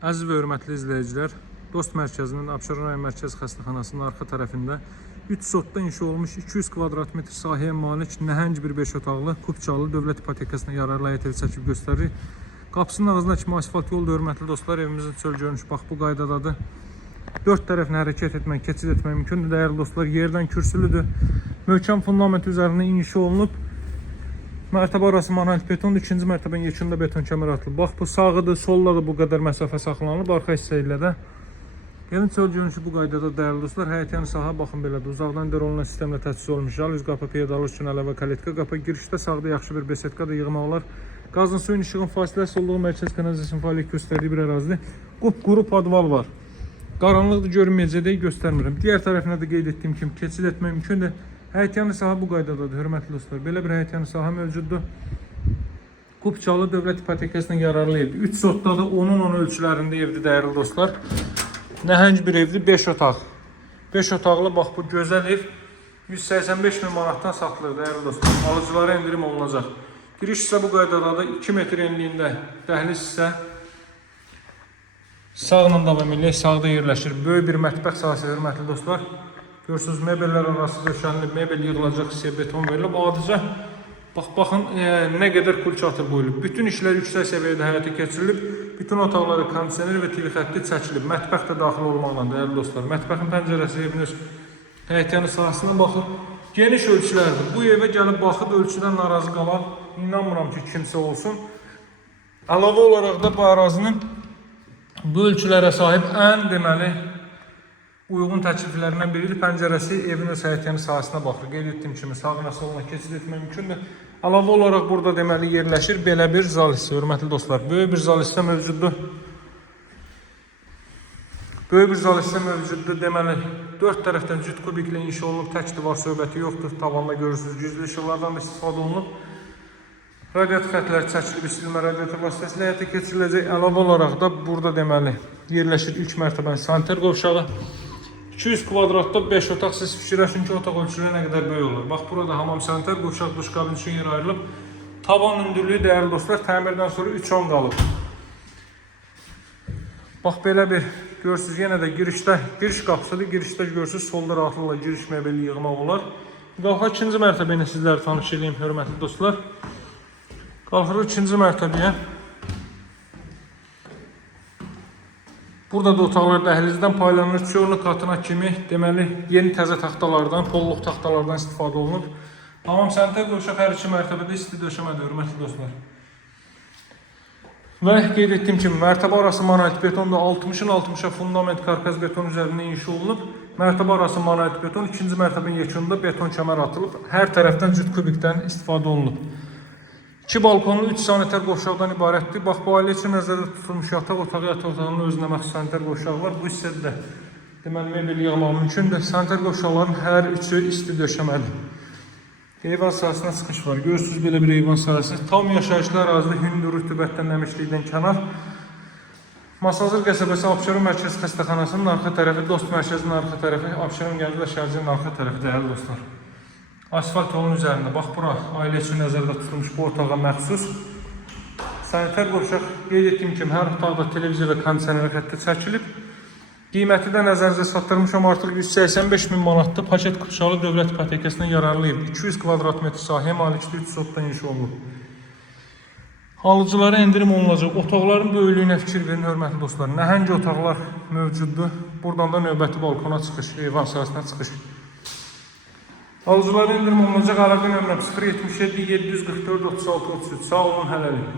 Əziz və hörmətli izləyicilər, Dost Mərkəzinin Abşeron rayon Mərkəzi Xəstəxanasının arxa tərəfində 3 sotda inşa olmuş 200 kvadrat metr sahəyə malik nəhəng bir 5 otaqlı Kupçalı dövlət ipotekasına yararlı həyət evi çəkib göstərir. Qapısının ağzına kimi asfalt yoldur, hörmətli dostlar, evimizin çöl görünüşü bax bu qaydadadır. 4 tərəfini hərəkət etmək, keçid etmək mümkündür. Dəyərli dostlar, yerdən kürsülüdür. Möhkəm fundament üzərində inşa olunub. Mərtəbə arası monolitik betondur. İkinci mərtəbənin yekunda beton kəmər atılıb. Bax bu sağıdır, soldadır, bu qədər məsafə saxlanılıb. Arxa hissə ilə də. Evin çöl görünüşü bu qaydada dəyərli dostlar. Həyətyan sahə baxın belədir. Uzaqdan dərolunan sistemlə təchiz olunmuş. Üz qapı, pedalı üçün əlavə kaletka qapı. Girişdə sağda yaxşı bir besetka da yığmaq olar. Qazın suyun işığın fasiləsi olduğu mərkəz kanalizasiya fəaliyyət göstərdiyi bir ərazidir. Quru podval var. Qaranlıqdır, görünməyəcək, göstərmirəm. Digər tərəfinə də qeyd etdiyim kimi keçid etmək mümkündür. Həyətyanı sahə bu qaydadadır, hörmətli dostlar. Belə bir həyətyanı sahə mövcuddur. Kupçalı dövlət ipotekasına yararlı evdir. 3 sotdadır, onun ölçülərində evdir, dəyərli dostlar. Nəhəng bir evdir, 5 otaq. 5 otaqlı, bax bu gözəl ev 185 min manatdan satılır, dəyərli dostlar. Alıcılara endirim olunacaq. Giriş isə bu qaydadadır, 2 metr enliyində dəhliz isə sağla davam eləyək, sağda yerləşir. Böyük bir mətbəx sahəsi, hörmətli dostlar. Görürsünüz, mebellər arası döşənilib, mebel yığılacaq hissəyə beton verilib. Adıca, baxın, nə qədər kul çatır qoyulub. Bütün işlər yüksək səviyyədə həyata keçirilib. Bütün otaqları kondisioner və TV xətti çəkilib. Mətbəx də daxil olmaqla, dəyərli dostlar. Mətbəxin pəncərəsi eviniz həyətyanı sahəsindən baxır. Geniş ölçülərdir. Bu evə gəlib baxıb ölçüdən narazı qalan, inanmıram ki, kimsə olsun. Əlavə olaraq da bu ərazinin bu ölçülərə sahib ən deməli uyğun təkliflərindən biridir. Pəncərəsi evin öz həyətyanı sahəsinə baxır. Qeyd etdiyim kimi sağına soluna keçid etmək mümkündür. Əlavə olaraq burada deməli yerləşir belə bir zal hissə, hörmətli dostlar. Böyük bir zal hissə mövcuddur. Böyük bir zal hissə mövcuddur. Deməli 4 tərəfdən cüt kubiklə inşa olunub, tək divar söhbəti yoxdur. Tavanda görürsünüz, güclü işıqlardan da istifadə olunub. Radiator xətləri çəkilib, isilmə radiator vasitəsilə həyata keçiriləcək. Əlavə olaraq da burada deməli yerləşir ilk mərtəbənin sanitar qovşağı. 200 kvadratda 5 otaq, siz fikirləşin ki, otaq ölçüləri nə qədər böyük olur. Bax, burada hamam sanitar qovşaq, duş kabin üçün yer ayrılıb. Tavan hündürlüyü, dəyərli dostlar, təmirdən sonra 3-10 qalıb. Bax, belə bir görürsünüz, yenə də girişdə, giriş qapısıdır. Girişdə görürsünüz, solda rahatlıqla giriş mebeli yığmaq olar. Qalxaq ikinci mərtəbə ilə sizləri tanış edeyim, hörmətli dostlar. Qalxırıq ikinci mərtəbəyə. Burada da otaqlar dəhlizdən paylanır. Çörlü katına kimi deməli yeni təzə taxtalardan, polluq taxtalardan istifadə olunub. Hamam sanitar qovşaq hər iki mərtəbədə isti döşəmədir, hörmətli dostlar. Və qeyd etdiyim kimi mərtəbə arası monolitik betonda 60-ın 60-a fundament karkaz beton üzərində inşa olunub. Mərtəbə arası monolitik beton, ikinci mərtəbənin yekununda beton kəmər atılıb. Hər tərəfdən cüt kubikdən istifadə olunub. 2 balkonlu 3 sanitar qovşaqdan ibarətdir. Bax, bu ailə üçün nəzərdə tutulmuş yataq otağının özünə məxsus sanitar qovşağı var. Bu hissədə də deməli mebel yığmaq mümkündür. Sanitar qovşaqların hər üçü isti döşəməli. Eyvan sahəsinə çıxış var. Görürsünüz belə bir eyvan sahəsi. Tam yaşayışlı ərazidə hündür rütubətdən nəmişlikdən kənar. Masazır qəsəbəsi Abşeron Mərkəzi Xəstəxanasının arxa tərəfi, Dost Mərkəzinin arxa tərəfi, Abşeron Gənclər Şəhərciyinin arxa tərəfi, dəyərli dostlar. Asfalt yolun üzərində, bax bura ailə üçün nəzərdə tutulmuş bu otağa məxsus sanitar qovşaq. Qeyd etdiyim kimi hər otaqda televizor və kondisioner xətti çəkilib. Qiyməti də nəzərinizə çatdırmışam, artıq 185 min manatdır. Paket Kupçalı dövlət ipotekasına yararlı ev. 200 kvadrat metr sahəyə malikdir, 3 sotdan inşa olunub. Alıcılara endirim olunacaq. Otaqların böyüklüyünə fikir verin, hörmətli dostlar. Nəhəng otaqlar mövcuddur. Buradan da növbəti balkona çıxış, eyvan sahəsinə çıxış. Alıcılara endirim olunacaq. Əlaqə nömrəm 077 744 36 33. Sağ olun, hələlik.